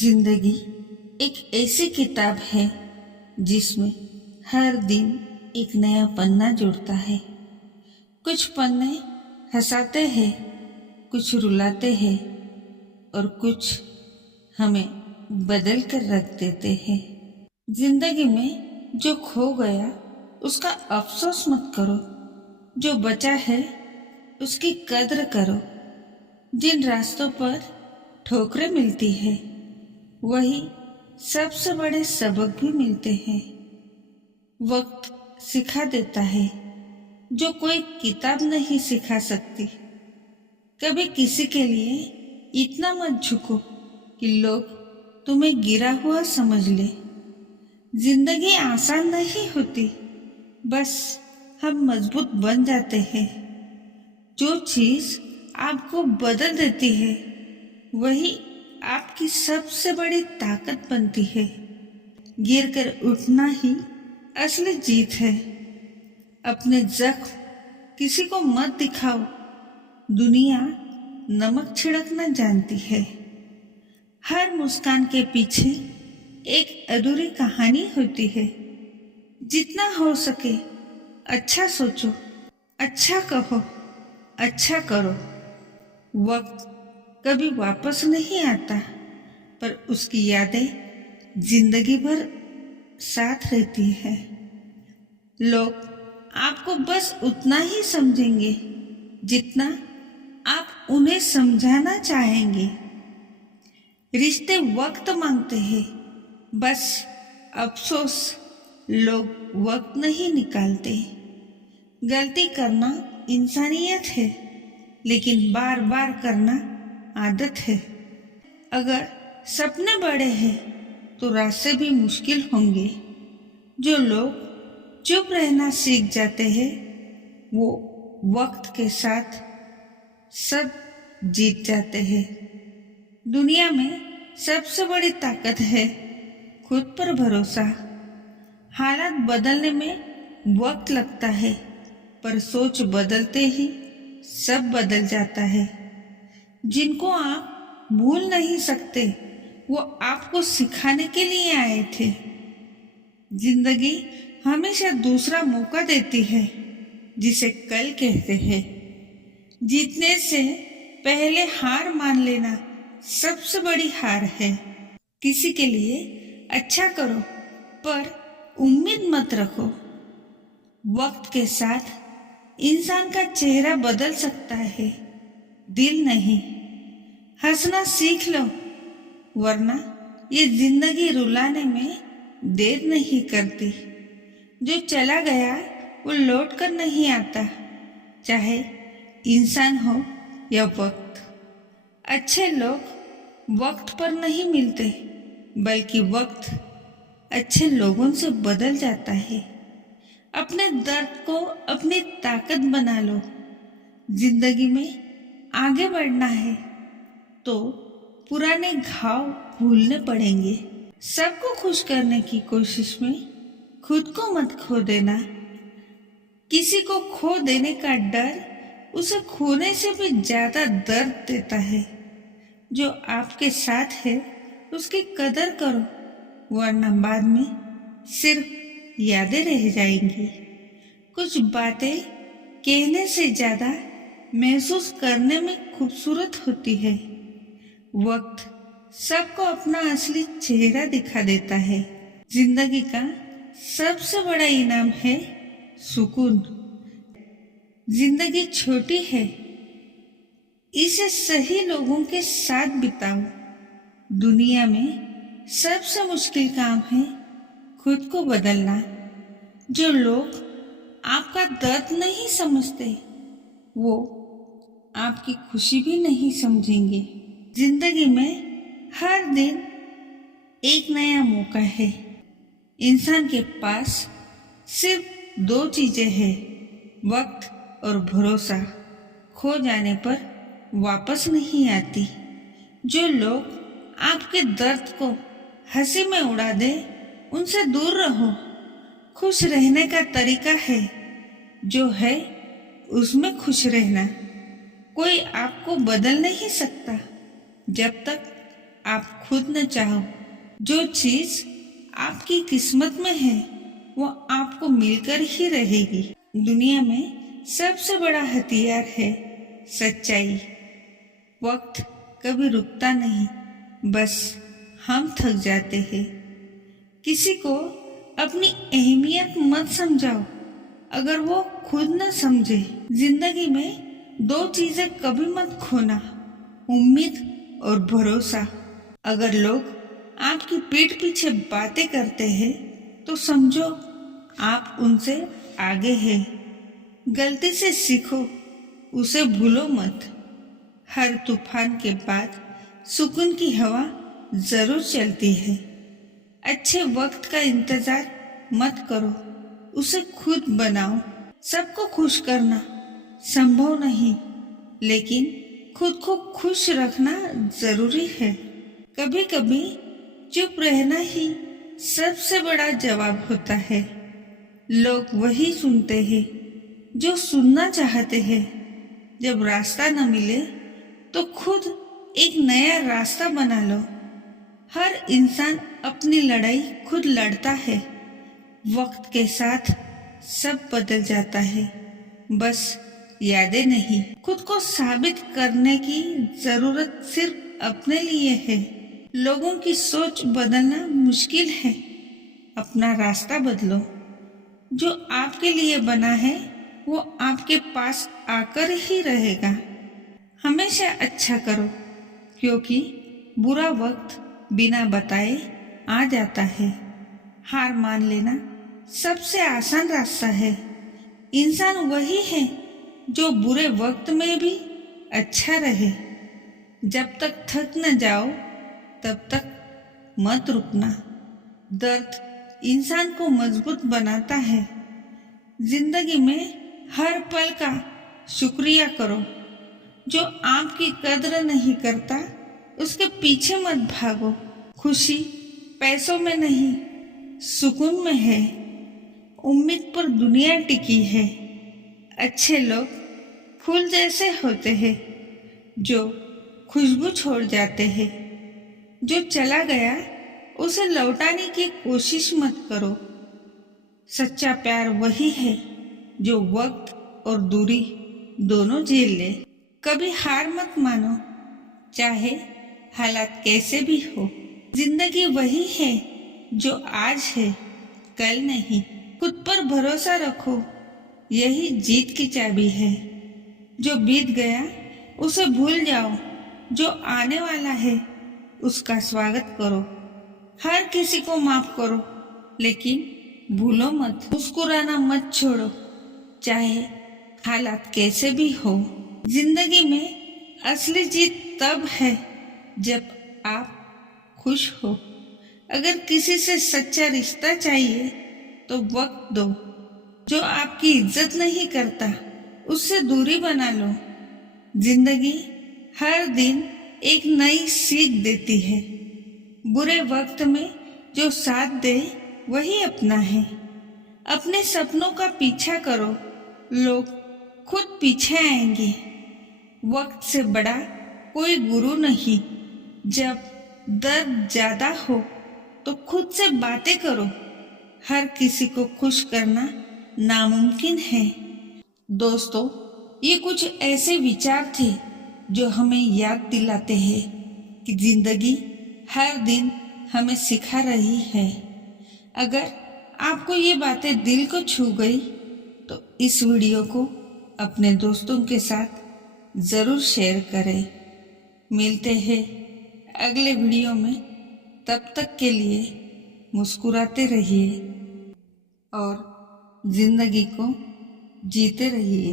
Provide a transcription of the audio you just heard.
जिंदगी एक ऐसी किताब है जिसमें हर दिन एक नया पन्ना जुड़ता है। कुछ पन्ने हंसाते हैं, कुछ रुलाते हैं और कुछ हमें बदल कर रख देते हैं। जिंदगी में जो खो गया उसका अफसोस मत करो, जो बचा है उसकी कद्र करो। जिन रास्तों पर ठोकरें मिलती है वही सबसे बड़े सबक भी मिलते हैं। वक्त सिखा देता है जो कोई किताब नहीं सिखा सकती। कभी किसी के लिए इतना मत झुको कि लोग तुम्हें गिरा हुआ समझ ले। जिंदगी आसान नहीं होती, बस हम मजबूत बन जाते हैं। जो चीज आपको बदल देती है वही आपकी सबसे बड़ी ताकत बनती है। गिरकर उठना ही असली जीत है। अपने जख्म किसी को मत दिखाओ, दुनिया नमक छिड़कना जानती है। हर मुस्कान के पीछे एक अधूरी कहानी होती है। जितना हो सके अच्छा सोचो, अच्छा कहो, अच्छा करो। वक्त कभी वापस नहीं आता, पर उसकी यादें जिंदगी भर साथ रहती है। लोग आपको बस उतना ही समझेंगे जितना आप उन्हें समझाना चाहेंगे। रिश्ते वक्त मांगते हैं, बस अफसोस लोग वक्त नहीं निकालते। गलती करना इंसानियत है, लेकिन बार बार करना आदत है। अगर सपने बड़े हैं तो रास्ते भी मुश्किल होंगे। जो लोग चुप रहना सीख जाते हैं वो वक्त के साथ सब जीत जाते हैं। दुनिया में सबसे बड़ी ताकत है खुद पर भरोसा। हालात बदलने में वक्त लगता है, पर सोच बदलते ही सब बदल जाता है। जिनको आप भूल नहीं सकते वो आपको सिखाने के लिए आए थे। जिंदगी हमेशा दूसरा मौका देती है, जिसे कल कहते हैं। जीतने से पहले हार मान लेना सबसे बड़ी हार है। किसी के लिए अच्छा करो, पर उम्मीद मत रखो। वक्त के साथ इंसान का चेहरा बदल सकता है, दिल नहीं। हंसना सीख लो, वरना ये जिंदगी रुलाने में देर नहीं करती। जो चला गया वो लौट कर नहीं आता, चाहे इंसान हो या वक्त। अच्छे लोग वक्त पर नहीं मिलते, बल्कि वक्त अच्छे लोगों से बदल जाता है। अपने दर्द को अपनी ताकत बना लो। जिंदगी में आगे बढ़ना है तो पुराने घाव भूलने पड़ेंगे। सबको खुश करने की कोशिश में खुद को मत खो देना। किसी को खो देने का डर उसे खोने से भी ज्यादा दर्द देता है। जो आपके साथ है उसकी कदर करो, वरना बाद में सिर्फ यादें रह जाएंगी। कुछ बातें कहने से ज्यादा महसूस करने में खूबसूरत होती है। वक्त सबको अपना असली चेहरा दिखा देता है। जिंदगी का सबसे बड़ा इनाम है सुकून। जिंदगी छोटी है, इसे सही लोगों के साथ बिताओ। दुनिया में सबसे मुश्किल काम है खुद को बदलना। जो लोग आपका दर्द नहीं समझते वो आपकी खुशी भी नहीं समझेंगे। जिंदगी में हर दिन एक नया मौका है। इंसान के पास सिर्फ दो चीजें हैं, वक्त और भरोसा। खो जाने पर वापस नहीं आती। जो लोग आपके दर्द को हंसी में उड़ा दे उनसे दूर रहो। खुश रहने का तरीका है जो है उसमें खुश रहना। कोई आपको बदल नहीं सकता जब तक आप खुद न चाहो, जो चीज आपकी किस्मत में है वो आपको मिलकर ही रहेगी। दुनिया में सबसे बड़ा हथियार है सच्चाई। वक्त कभी रुकता नहीं, बस हम थक जाते हैं। किसी को अपनी अहमियत मत समझाओ अगर वो खुद न समझे। जिंदगी में दो चीजें कभी मत खोना, उम्मीद और भरोसा। अगर लोग आपकी पीठ पीछे बातें करते हैं तो समझो आप उनसे आगे हैं। गलती से सीखो, उसे भूलो मत। हर तूफान के बाद सुकून की हवा जरूर चलती है। अच्छे वक्त का इंतजार मत करो, उसे खुद बनाओ। सबको खुश करना संभव नहीं, लेकिन खुद को खुश रखना जरूरी है। कभी कभी चुप रहना ही सबसे बड़ा जवाब होता है। लोग वही सुनते हैं जो सुनना चाहते हैं। जब रास्ता न मिले तो खुद एक नया रास्ता बना लो। हर इंसान अपनी लड़ाई खुद लड़ता है। वक्त के साथ सब बदल जाता है, बस यादें नहीं। खुद को साबित करने की जरूरत सिर्फ अपने लिए है। लोगों की सोच बदलना मुश्किल है, अपना रास्ता बदलो। जो आपके लिए बना है वो आपके पास आकर ही रहेगा। हमेशा अच्छा करो, क्योंकि बुरा वक्त बिना बताए आ जाता है। हार मान लेना सबसे आसान रास्ता है। इंसान वही है जो बुरे वक्त में भी अच्छा रहे। जब तक थक न जाओ तब तक मत रुकना। दर्द इंसान को मजबूत बनाता है। जिंदगी में हर पल का शुक्रिया करो। जो आपकी कद्र नहीं करता उसके पीछे मत भागो। खुशी पैसों में नहीं, सुकून में है। उम्मीद पर दुनिया टिकी है। अच्छे लोग फूल जैसे होते हैं जो खुशबू छोड़ जाते हैं। जो चला गया उसे लौटाने की कोशिश मत करो। सच्चा प्यार वही है जो वक्त और दूरी दोनों झेल ले। कभी हार मत मानो, चाहे हालात कैसे भी हो। जिंदगी वही है जो आज है, कल नहीं। खुद पर भरोसा रखो, यही जीत की चाबी है। जो बीत गया उसे भूल जाओ, जो आने वाला है उसका स्वागत करो। हर किसी को माफ करो, लेकिन भूलो मत, मुस्कुराना मत छोड़ो, चाहे हालात कैसे भी हो। जिंदगी में असली जीत तब है जब आप खुश हो। अगर किसी से सच्चा रिश्ता चाहिए तो वक्त दो। जो आपकी इज्जत नहीं करता उससे दूरी बना लो। जिंदगी हर दिन एक नई सीख देती है। बुरे वक्त में जो साथ दे वही अपना है। अपने सपनों का पीछा करो, लोग खुद पीछे आएंगे। वक्त से बड़ा कोई गुरु नहीं। जब दर्द ज्यादा हो तो खुद से बातें करो। हर किसी को खुश करना नामुमकिन है। दोस्तों, ये कुछ ऐसे विचार थे जो हमें याद दिलाते हैं कि जिंदगी हर दिन हमें सिखा रही है। अगर आपको ये बातें दिल को छू गई तो इस वीडियो को अपने दोस्तों के साथ जरूर शेयर करें। मिलते हैं अगले वीडियो में। तब तक के लिए मुस्कुराते रहिए और जिंदगी को जीते रहिए।